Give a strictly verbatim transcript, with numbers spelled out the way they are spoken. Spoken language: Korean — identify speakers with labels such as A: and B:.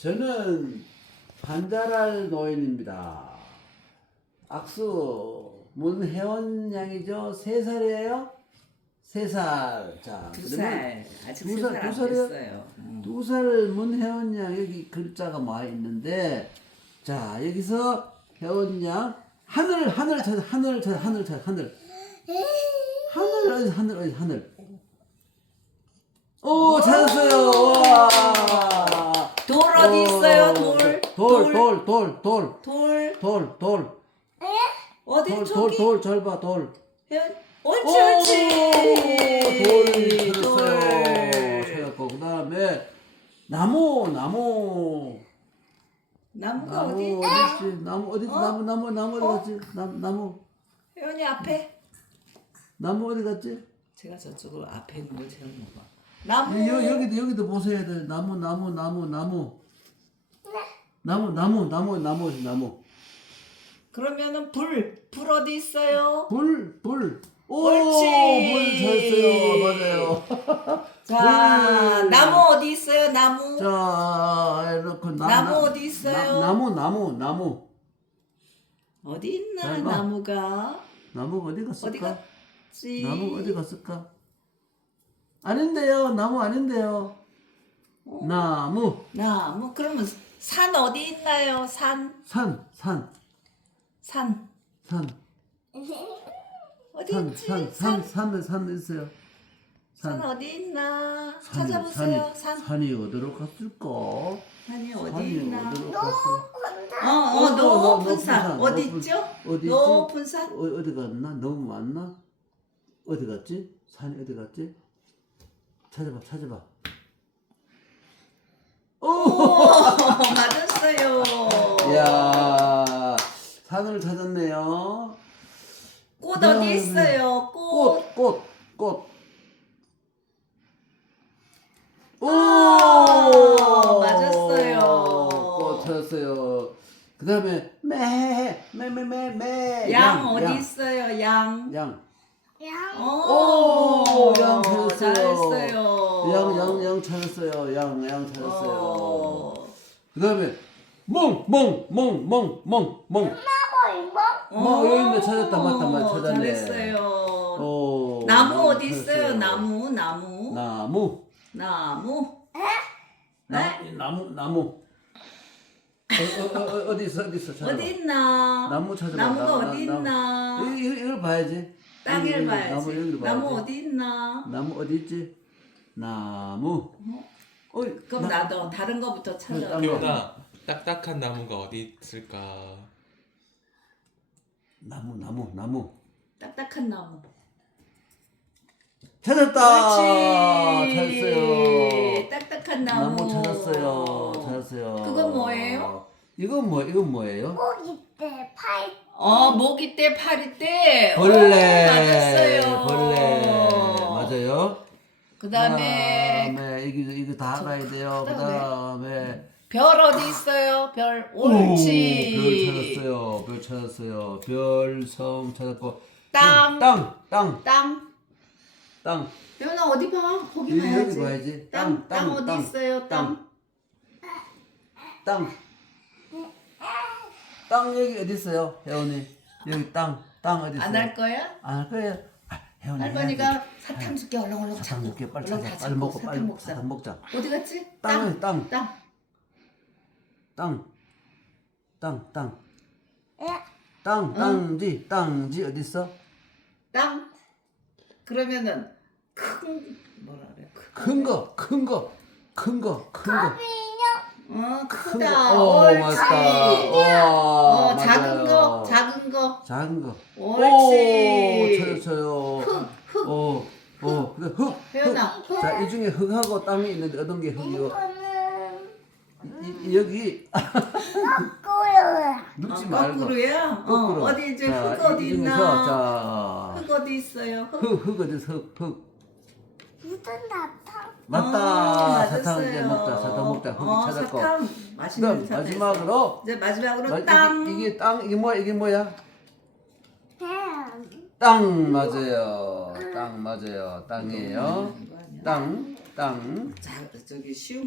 A: 저는 한자랄 노인입니다. 악수 문혜원 양이죠. 세 살이에요? 세 살. 자,
B: 두
A: 그러면
B: 살. 아직
A: 두
B: 세
A: 살,
B: 살
A: 두
B: 안
A: 살이요?
B: 됐어요. 음.
A: 두 살 문혜원 양 여기 글자가 와 있는데, 자 여기서 혜원 양 하늘 하늘 찾아 하늘 찾아 하늘 찾아 하늘 하늘 어디 하늘 어디 하늘. 오 찾았어요. 와.
B: 돌 어디 있어요? 돌.
A: 돌 돌 돌 돌
B: 돌.
A: 돌 돌
B: 어디
A: 돌
B: 저기?
A: 돌 잘 봐 돌.
B: 혜연. 옳지 옳지.
A: 돌 찾았어요. 찾았고 그다음에 나무 나무
B: 나무가
A: 나무
B: 어디?
A: 어디 있지? 나무 어디 있지?
B: 어?
A: 나무 나무 나무 어디
B: 어?
A: 갔지? 나무 나무
B: 혜연이 앞에.
A: 나무 어디 갔지?
B: 제가 저쪽으로 앞에 있는 걸 제가 못 봐. 나무.
A: 여, 여기도 여기도 보셔야 돼. 나무 나무 나무 나무 나무 나무 나무 나무 나무
B: 그러면은 불. 불 어디 있어요?
A: 불 불. 오,
B: 옳지.
A: 불 잘했어요. 맞아요.
B: 자,
A: 불.
B: 나무 어디 있어요? 나무.
A: 자, 이렇게 나,
B: 나무
A: 나-
B: 어디 있어요?
A: 나, 나무 나무 나무
B: 어디 있나
A: 잘 봐.
B: 나무가?
A: 나무 어디
B: 어디
A: 갔을까?
B: 갔지?
A: 나무 어디 갔을까? 아닌데요. 나무 아닌데요.
B: 어?
A: 나무
B: 나무. 그러면 산 어디 있나요? 산.
A: 산 산
B: 산.
A: 산
B: 어디
A: 산
B: 있지?
A: 산 산 산 산 있어요.
B: 산
A: 산
B: 어디 있나?
A: 산이-
B: 찾아보세요.
A: 산이,
B: 산.
A: 산이 어디로 갔을까?
B: 산이 어디
A: 산이
B: 있나?
A: 어디로 갔어?
B: 어, 어,
A: 어,
B: 높은
A: 높은
B: 산.
A: 산,
B: 어디
A: 높은-
B: 있죠?
A: 어디 있지?
B: 높은 산.
A: 어, 어디 갔나? 너무 많나? 어디 갔지? 산이 어디 갔지? 찾아봐, 찾아봐.
B: 오,
A: 오!
B: 맞았어요.
A: 이야, 산을 찾았네요.
B: 꽃
A: 네,
B: 어디 있어요? 꽃.
A: 꽃, 꽃, 꽃. 오!
B: 아, 맞았어요.
A: 꽃 찾았어요. 그 다음에 매, 매, 매, 매, 매.
B: 양 어디 있어요? 양.
A: 양.
B: 오,
A: 양 찾았어요.
B: 잘했어요.
A: 양, 양, 양 찾았어요. 양, 양 찾았어요.
B: 어.
A: 그 다음에 멍, 멍, 멍, 멍, 멍, 멍. 뭐, 여기 있네. 찾았다. 맞다, 맞다. 찾았네.
B: 잘했어요.
A: 오,
B: 나무 어디
A: 찾았어요.
B: 있어요? 나무, 나무,
A: 나무.
B: 나무.
A: 나,
B: 네?
A: 나무, 나무. 어, 어, 어, 어디 있어, 어디 있어? 찾아봐.
B: 어디 있나?
A: 나무 찾아봐.
B: 나무가
A: 나-
B: 어디
A: 나-
B: 있나?
A: 이, 이, 이걸 봐야지.
B: 땅을
A: 여기,
B: 봐야지.
A: 나무 여기를 봐야지.
B: 나무 어디 있나?
A: 나무 어디 있지? 나무. 어이,
B: 그럼
A: 나-
B: 나도 다른 거부터 찾아.
A: 땅.
C: 기훈아, 딱딱한 나무가 어디 있을까?
A: 나무, 나무, 나무.
B: 딱딱한 나무.
A: 찾았다.
B: 그렇지.
A: 찾았어요.
B: 딱딱한 나무.
A: 나무 찾았어요. 찾았어요.
B: 그건 뭐예요?
A: 이건 뭐, 이건 뭐예요?
D: 목이 때 팔.
B: 어, 모기 때, 파리 때.
A: 벌레.
B: 오, 맞았어요.
A: 벌레. 맞아요.
B: 그다음에
A: 그다음에 이거 이거 다 알아야 돼요.
B: 그다음에
A: 그다음에
B: 별 어디 있어요? 별.
A: 오,
B: 옳지.
A: 별 찾았어요. 별 찾았어요. 별, 성 찾았고
B: 땅.
A: 땅, 땅,
B: 땅.
A: 땅.
B: 별아 어디 봐? 거기
A: 여기,
B: 봐야지.
A: 여기 봐야지.
B: 땅, 땅, 어디
A: 땅,
B: 있어요? 땅.
A: 땅. 땅 여기 어디 있어요, 혜원이? 여기 땅, 땅 어디 있어요?
B: 안 할 거야?
A: 안 할 거예요. 아, 혜원이
B: 할머니가
A: 해야지.
B: 사탕 줄게 얼렁얼렁
A: 사탕
B: 잡고.
A: 줄게 빨리
B: 얼른
A: 찾아.
B: 다
A: 빨리
B: 잡고
A: 먹고
B: 사탕
A: 빨리
B: 먹자.
A: 사탕 먹자.
B: 어디 갔지?
A: 땅을, 땅.
B: 땅.
A: 땅, 땅, 땅. 땅, 땅지, 땅지 어디 있어?
B: 땅. 그러면은 큰 뭐라 그래? 큰,
A: 큰 거, 큰 거, 큰 거, 큰 거.
B: 어,
A: 큰
B: 크다.
A: 거. 오,
B: 옳지.
A: 맞다. 와,
B: 어, 작은
A: 맞아요.
B: 거, 작은 거.
A: 작은 거.
B: 옳지.
A: 오, 찾았어요.
B: 흙, 흙.
A: 어, 어, 근데 흙.
B: 혜연아,
A: 흙. 자, 이 중에 흙하고 땅이 있는데 어떤 게 흙이고?
D: 이거는
A: 이, 이, 여기
D: 거꾸로야.
A: 눕지
B: 어,
A: 말고.
B: 거꾸로야?
A: 거꾸로.
B: 어, 어디 이제
A: 자,
B: 흙
A: 이-
B: 어디
A: 이 중에서,
B: 있나?
A: 자,
B: 흙 어디 있어요? 흙.
A: 흙, 흙 어디 있어? 흙, 흙.
D: 무슨 나타?
A: 맞다.
B: 어,
A: 사탕 이제
B: 맞았어요.
A: 먹자. 사탕 먹자. 흙
B: 어,
A: 찾았고.
B: 사탕. 맛있는
A: 그다음
B: 사탕
A: 마지막으로
B: 있어. 이제 마지막으로
A: 마-
B: 땅.
A: 이게, 이게 땅 이게 뭐야? 이게 뭐야?
D: 뱀.
A: 땅 맞아요. 땅 맞아요. 땅이에요.
B: 이거 아니야?
A: 땅, 땅.
B: 자, 저기 쉬운